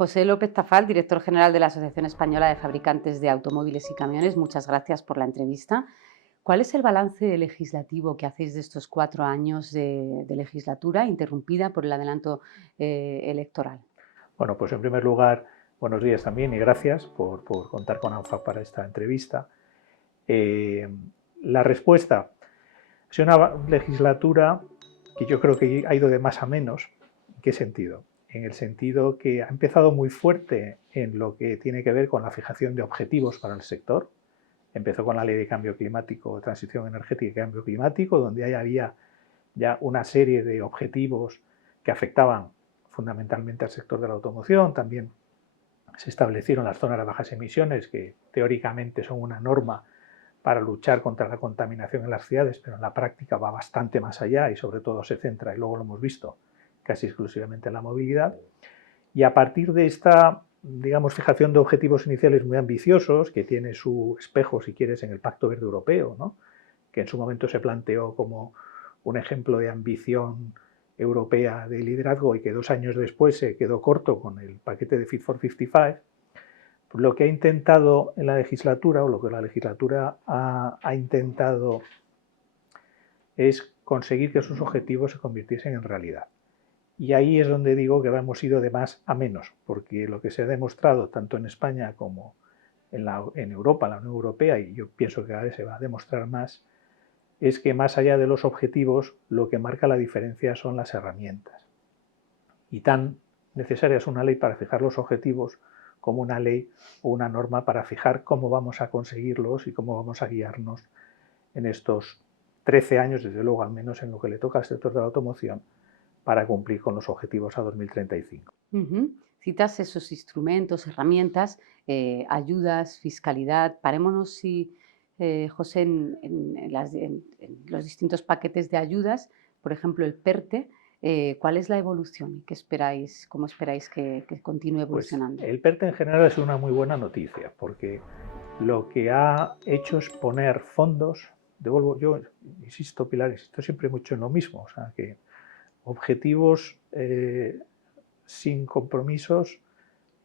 José López Tafal, director general de la Asociación Española de Fabricantes de Automóviles y Camiones, muchas gracias por la entrevista. ¿Cuál es el balance legislativo que hacéis de estos 4 años de legislatura interrumpida por el adelanto electoral? Bueno, pues en primer lugar, buenos días también y gracias por contar con ANFAC para esta entrevista. La respuesta ha sido una legislatura que yo creo que ha ido de más a menos. ¿En qué sentido? En el sentido que ha empezado muy fuerte en lo que tiene que ver con la fijación de objetivos para el sector. Empezó con la Ley de Cambio Climático, Transición Energética y Cambio Climático, donde ahí había ya una serie de objetivos que afectaban fundamentalmente al sector de la automoción. También se establecieron las zonas de bajas emisiones, que teóricamente son una norma para luchar contra la contaminación en las ciudades, pero en la práctica va bastante más allá y sobre todo se centra, y luego lo hemos visto, casi exclusivamente en la movilidad. Y a partir de esta, digamos, fijación de objetivos iniciales muy ambiciosos, que tiene su espejo, si quieres, en el Pacto Verde Europeo, ¿no?, que en su momento se planteó como un ejemplo de ambición europea de liderazgo y que 2 años después se quedó corto con el paquete de Fit for 55, pues lo que ha intentado en la legislatura, o lo que la legislatura ha intentado, es conseguir que esos objetivos se convirtiesen en realidad. Y ahí es donde digo que hemos ido de más a menos, porque lo que se ha demostrado tanto en España como en Europa, en la Unión Europea, y yo pienso que cada vez se va a demostrar más, es que más allá de los objetivos, lo que marca la diferencia son las herramientas. Y tan necesaria es una ley para fijar los objetivos como una ley o una norma para fijar cómo vamos a conseguirlos y cómo vamos a guiarnos en estos 13 años, desde luego, al menos en lo que le toca al sector de la automoción, para cumplir con los objetivos a 2035. Citas esos instrumentos, herramientas, ayudas, fiscalidad. Parémonos, José, en los distintos paquetes de ayudas, por ejemplo, el PERTE. ¿Cuál es la evolución y qué esperáis, cómo esperáis que continúe Pues evolucionando? el PERTE en general es una muy buena noticia, porque lo que ha hecho es poner fondos, yo insisto, Pilar, insisto siempre mucho en lo mismo, o sea, que objetivos sin compromisos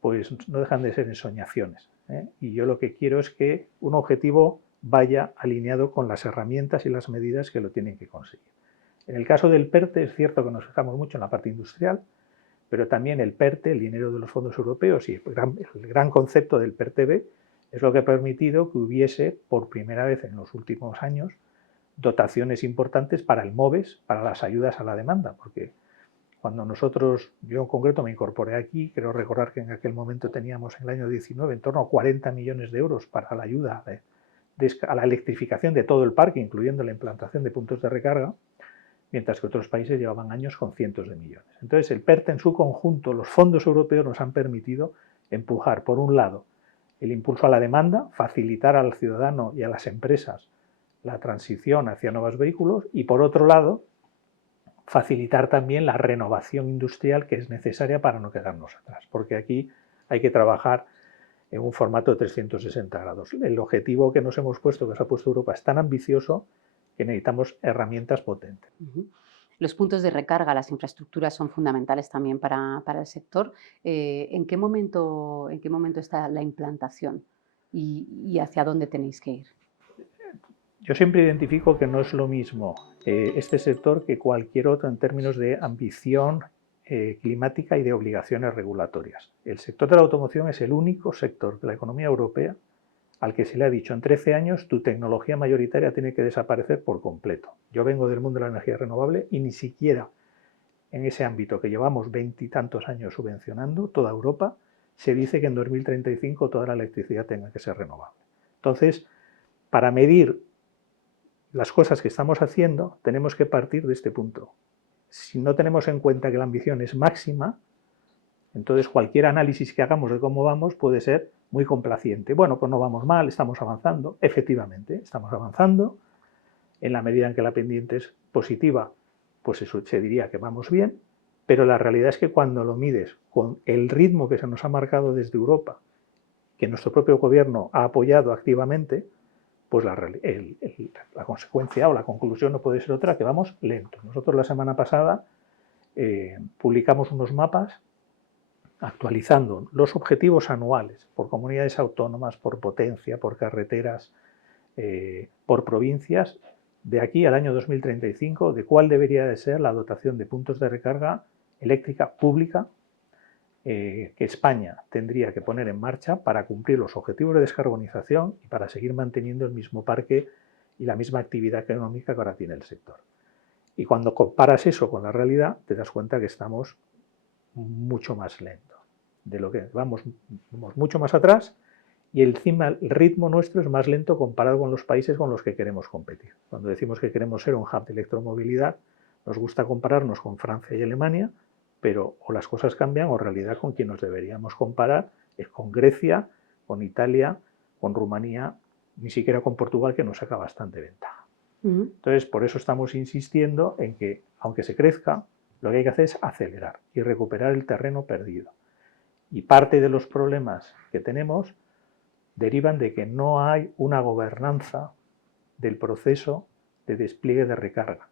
pues no dejan de ser ensoñaciones, ¿eh? Y yo lo que quiero es que un objetivo vaya alineado con las herramientas y las medidas que lo tienen que conseguir. En el caso del PERTE es cierto que nos fijamos mucho en la parte industrial, pero también el PERTE, el dinero de los fondos europeos, y el gran concepto del PERTE-B es lo que ha permitido que hubiese, por primera vez en los últimos años, dotaciones importantes para el MOVES, para las ayudas a la demanda, porque cuando yo en concreto me incorporé aquí, creo recordar que en aquel momento teníamos en el año 19 en torno a 40 millones de euros para la ayuda a la electrificación de todo el parque, incluyendo la implantación de puntos de recarga, mientras que otros países llevaban años con cientos de millones. Entonces, el PERTE en su conjunto, los fondos europeos nos han permitido empujar, por un lado, el impulso a la demanda, facilitar al ciudadano y a las empresas la transición hacia nuevos vehículos, y por otro lado, facilitar también la renovación industrial que es necesaria para no quedarnos atrás, porque aquí hay que trabajar en un formato de 360 grados. El objetivo que nos hemos puesto, que se ha puesto Europa, es tan ambicioso que necesitamos herramientas potentes. Los puntos de recarga, las infraestructuras son fundamentales también para el sector. ¿En qué momento está la implantación y hacia dónde tenéis que ir? Yo siempre identifico que no es lo mismo este sector que cualquier otro en términos de ambición climática y de obligaciones regulatorias. El sector de la automoción es el único sector de la economía europea al que se le ha dicho en 13 años tu tecnología mayoritaria tiene que desaparecer por completo. Yo vengo del mundo de la energía renovable y ni siquiera en ese ámbito que llevamos 20 y tantos años subvencionando, toda Europa, se dice que en 2035 toda la electricidad tenga que ser renovable. Entonces, para medir las cosas que estamos haciendo, tenemos que partir de este punto. Si no tenemos en cuenta que la ambición es máxima, entonces cualquier análisis que hagamos de cómo vamos puede ser muy complaciente. Bueno, pues no vamos mal, estamos avanzando. Efectivamente, estamos avanzando. En la medida en que la pendiente es positiva, pues eso se diría que vamos bien, pero la realidad es que cuando lo mides con el ritmo que se nos ha marcado desde Europa, que nuestro propio gobierno ha apoyado activamente, pues la consecuencia o la conclusión no puede ser otra que vamos lentos. Nosotros la semana pasada publicamos unos mapas actualizando los objetivos anuales por comunidades autónomas, por potencia, por carreteras, por provincias, de aquí al año 2035, de cuál debería de ser la dotación de puntos de recarga eléctrica pública que España tendría que poner en marcha para cumplir los objetivos de descarbonización y para seguir manteniendo el mismo parque y la misma actividad económica que ahora tiene el sector. Y cuando comparas eso con la realidad, te das cuenta que estamos mucho más lento, de lo que vamos mucho más atrás, y encima el ritmo nuestro es más lento comparado con los países con los que queremos competir. Cuando decimos que queremos ser un hub de electromovilidad, nos gusta compararnos con Francia y Alemania, pero o las cosas cambian o en realidad con quien nos deberíamos comparar es con Grecia, con Italia, con Rumanía, ni siquiera con Portugal, que nos saca bastante ventaja. Entonces, por eso estamos insistiendo en que, aunque se crezca, lo que hay que hacer es acelerar y recuperar el terreno perdido. Y parte de los problemas que tenemos derivan de que no hay una gobernanza del proceso de despliegue de recarga.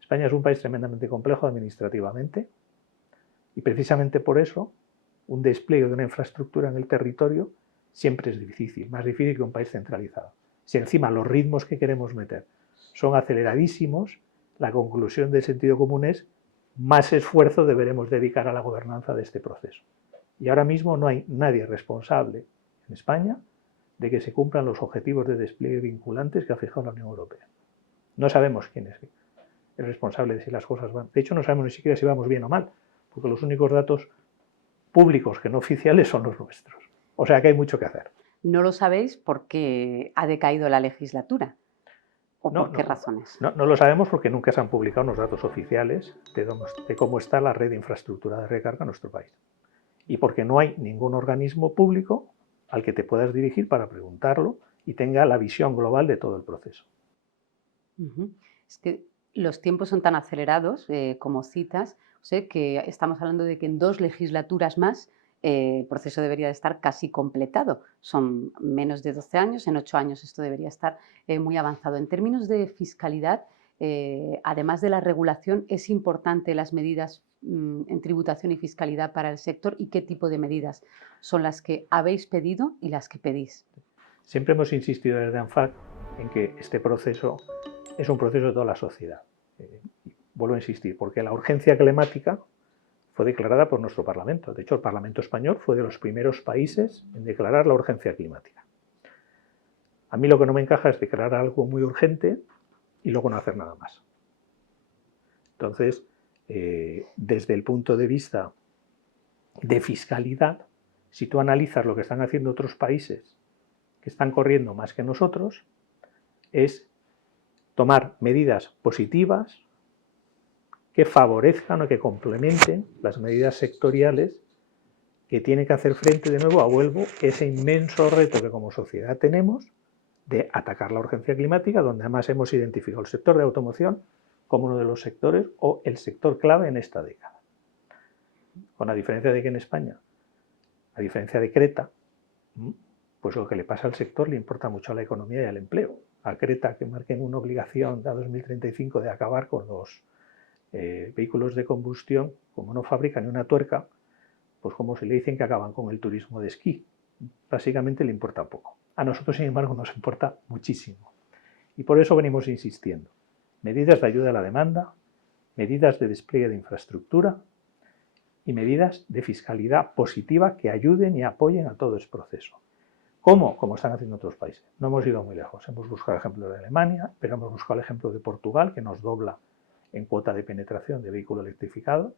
España es un país tremendamente complejo administrativamente y precisamente por eso un despliegue de una infraestructura en el territorio siempre es difícil, más difícil que un país centralizado. Si encima los ritmos que queremos meter son aceleradísimos, la conclusión del sentido común es más esfuerzo deberemos dedicar a la gobernanza de este proceso. Y ahora mismo no hay nadie responsable en España de que se cumplan los objetivos de despliegue vinculantes que ha fijado la Unión Europea. No sabemos quién es el responsable de si las cosas van. De hecho, no sabemos ni siquiera si vamos bien o mal, porque los únicos datos públicos que no oficiales son los nuestros. O sea que hay mucho que hacer. No lo sabéis porque ha decaído la legislatura. ¿O por qué razones? No lo sabemos porque nunca se han publicado los datos oficiales de cómo está la red de infraestructura de recarga en nuestro país. Y porque no hay ningún organismo público al que te puedas dirigir para preguntarlo y tenga la visión global de todo el proceso. Es que los tiempos son tan acelerados, como citas, o sea, que estamos hablando de que en 2 legislaturas más el proceso debería de estar casi completado. Son menos de 12 años, en 8 años esto debería estar muy avanzado. En términos de fiscalidad, además de la regulación, ¿es importante las medidas en tributación y fiscalidad para el sector y qué tipo de medidas son las que habéis pedido y las que pedís? Siempre hemos insistido desde ANFAC en que este proceso es un proceso de toda la sociedad. Vuelvo a insistir, porque la urgencia climática fue declarada por nuestro Parlamento. De hecho, el Parlamento español fue de los primeros países en declarar la urgencia climática. A mí lo que no me encaja es declarar algo muy urgente y luego no hacer nada más. Entonces, desde el punto de vista de fiscalidad, si tú analizas lo que están haciendo otros países que están corriendo más que nosotros, es tomar medidas positivas que favorezcan o que complementen las medidas sectoriales que tienen que hacer frente de nuevo a ese inmenso reto que como sociedad tenemos de atacar la urgencia climática, donde además hemos identificado el sector de automoción como uno de los sectores o el sector clave en esta década. Con la diferencia de que en España, a diferencia de Creta, pues lo que le pasa al sector le importa mucho a la economía y al empleo. A Creta, que marquen una obligación a 2035 de acabar con los vehículos de combustión, como no fabrican ni una tuerca, pues como si le dicen que acaban con el turismo de esquí. Básicamente le importa poco. A nosotros, sin embargo, nos importa muchísimo. Y por eso venimos insistiendo. Medidas de ayuda a la demanda, medidas de despliegue de infraestructura y medidas de fiscalidad positiva que ayuden y apoyen a todo ese proceso. ¿Cómo? Como están haciendo otros países. No hemos ido muy lejos. Hemos buscado el ejemplo de Alemania, pero hemos buscado el ejemplo de Portugal, que nos dobla en cuota de penetración de vehículo electrificado.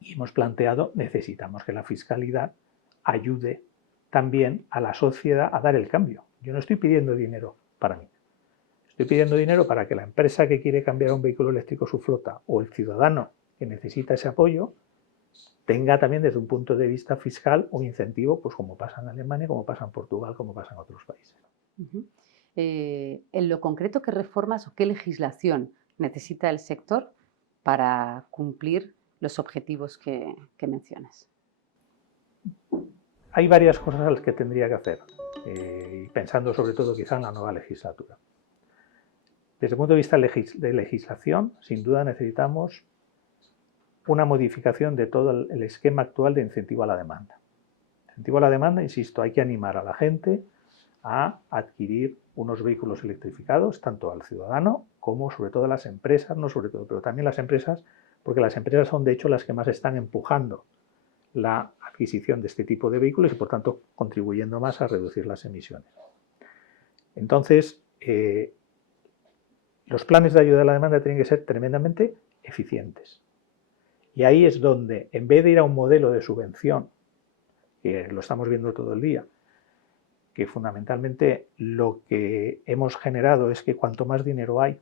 Y hemos planteado, necesitamos que la fiscalidad ayude también a la sociedad a dar el cambio. Yo no estoy pidiendo dinero para mí. Estoy pidiendo dinero para que la empresa que quiere cambiar a un vehículo eléctrico su flota o el ciudadano que necesita ese apoyo tenga también desde un punto de vista fiscal un incentivo, pues como pasa en Alemania, como pasa en Portugal, como pasa en otros países. En lo concreto, ¿qué reformas o qué legislación necesita el sector para cumplir los objetivos que mencionas? Hay varias cosas a las que tendría que hacer, pensando sobre todo quizá en la nueva legislatura. Desde el punto de vista de legislación, sin duda necesitamos una modificación de todo el esquema actual de incentivo a la demanda. Incentivo a la demanda, insisto, hay que animar a la gente a adquirir unos vehículos electrificados, tanto al ciudadano como sobre todo a las empresas, no sobre todo, pero también las empresas, porque las empresas son de hecho las que más están empujando la adquisición de este tipo de vehículos y por tanto contribuyendo más a reducir las emisiones. Entonces, los planes de ayuda a la demanda tienen que ser tremendamente eficientes. Y ahí es donde, en vez de ir a un modelo de subvención, que lo estamos viendo todo el día, que fundamentalmente lo que hemos generado es que cuanto más dinero hay,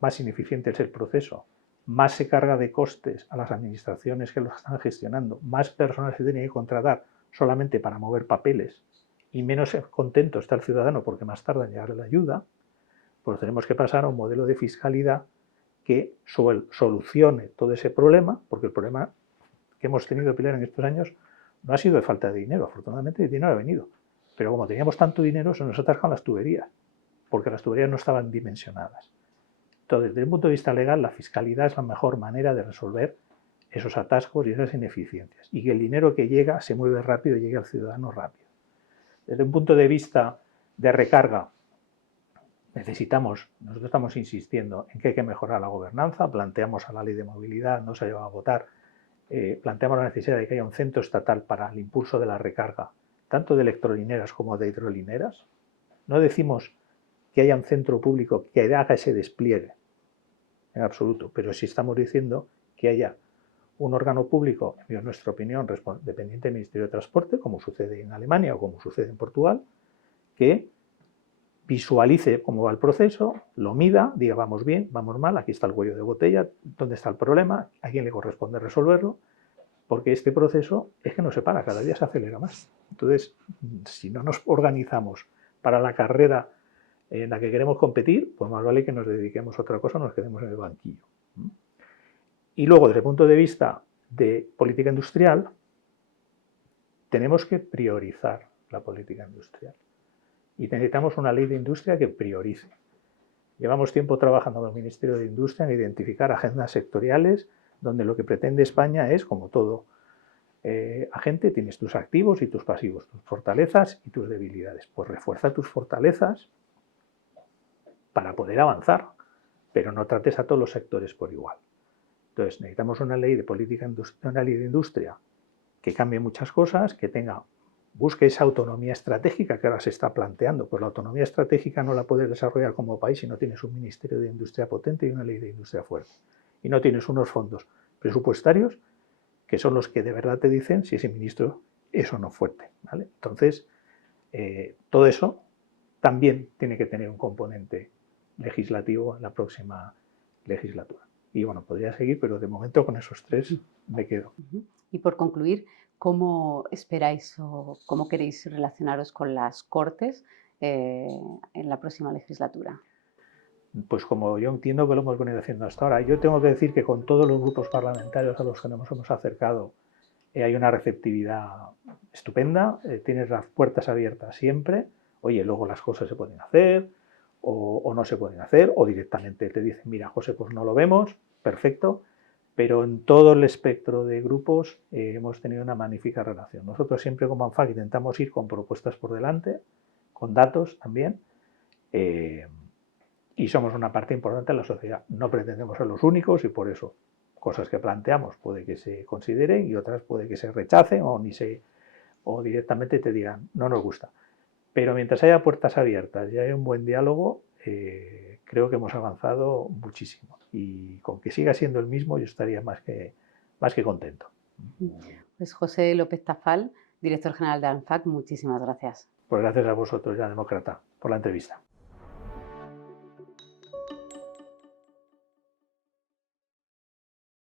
más ineficiente es el proceso, más se carga de costes a las administraciones que lo están gestionando, más personas se tienen que contratar solamente para mover papeles y menos contento está el ciudadano porque más tarda en llegar la ayuda, pues tenemos que pasar a un modelo de fiscalidad que solucione todo ese problema, porque el problema que hemos tenido, Pilar, en estos años no ha sido de falta de dinero, afortunadamente el dinero ha venido, pero como teníamos tanto dinero se nos atascan las tuberías, porque las tuberías no estaban dimensionadas. Entonces, desde el punto de vista legal, la fiscalidad es la mejor manera de resolver esos atascos y esas ineficiencias, y que el dinero que llega se mueve rápido y llegue al ciudadano rápido. Desde un punto de vista de recarga, nosotros estamos insistiendo en que hay que mejorar la gobernanza, planteamos a la ley de movilidad, no se ha llevado a votar, planteamos la necesidad de que haya un centro estatal para el impulso de la recarga, tanto de electrolineras como de hidrolineras. No decimos que haya un centro público que haga ese despliegue, en absoluto, pero sí estamos diciendo que haya un órgano público, en nuestra opinión, dependiente del Ministerio de Transporte, como sucede en Alemania o como sucede en Portugal, que visualice cómo va el proceso, lo mida, diga vamos bien, vamos mal, aquí está el cuello de botella, dónde está el problema, a quién le corresponde resolverlo, porque este proceso es que no se para, cada día se acelera más. Entonces, si no nos organizamos para la carrera en la que queremos competir, pues más vale que nos dediquemos a otra cosa o nos quedemos en el banquillo. Y luego, desde el punto de vista de política industrial, tenemos que priorizar la política industrial. Y necesitamos una ley de industria que priorice. Llevamos tiempo trabajando con el Ministerio de Industria en identificar agendas sectoriales donde lo que pretende España es, como todo agente, tienes tus activos y tus pasivos, tus fortalezas y tus debilidades. Pues refuerza tus fortalezas para poder avanzar, pero no trates a todos los sectores por igual. Entonces necesitamos una ley de política, una ley de industria que cambie muchas cosas, que busque esa autonomía estratégica que ahora se está planteando. Pues la autonomía estratégica no la puedes desarrollar como país si no tienes un Ministerio de Industria potente y una ley de industria fuerte. Y no tienes unos fondos presupuestarios que son los que de verdad te dicen si ese ministro es o no fuerte, ¿vale? Entonces, todo eso también tiene que tener un componente legislativo en la próxima legislatura. Y bueno, podría seguir, pero de momento con esos tres me quedo. Y por concluir, ¿cómo esperáis o cómo queréis relacionaros con las Cortes en la próxima legislatura? Pues como yo entiendo que lo hemos venido haciendo hasta ahora. Yo tengo que decir que con todos los grupos parlamentarios a los que nos hemos acercado hay una receptividad estupenda, tienes las puertas abiertas siempre. Oye, luego las cosas se pueden hacer o no se pueden hacer, o directamente te dicen, mira, José, pues no lo vemos, perfecto, pero en todo el espectro de grupos hemos tenido una magnífica relación. Nosotros siempre como ANFAC intentamos ir con propuestas por delante, con datos también, y somos una parte importante de la sociedad. No pretendemos ser los únicos y por eso cosas que planteamos puede que se consideren y otras puede que se rechacen o directamente te digan no nos gusta. Pero mientras haya puertas abiertas y haya un buen diálogo, creo que hemos avanzado muchísimo. Y con que siga siendo el mismo yo estaría más que contento. Pues José López Tafall, director general de ANFAC, muchísimas gracias. Pues gracias a vosotros, ya Demócrata, por la entrevista.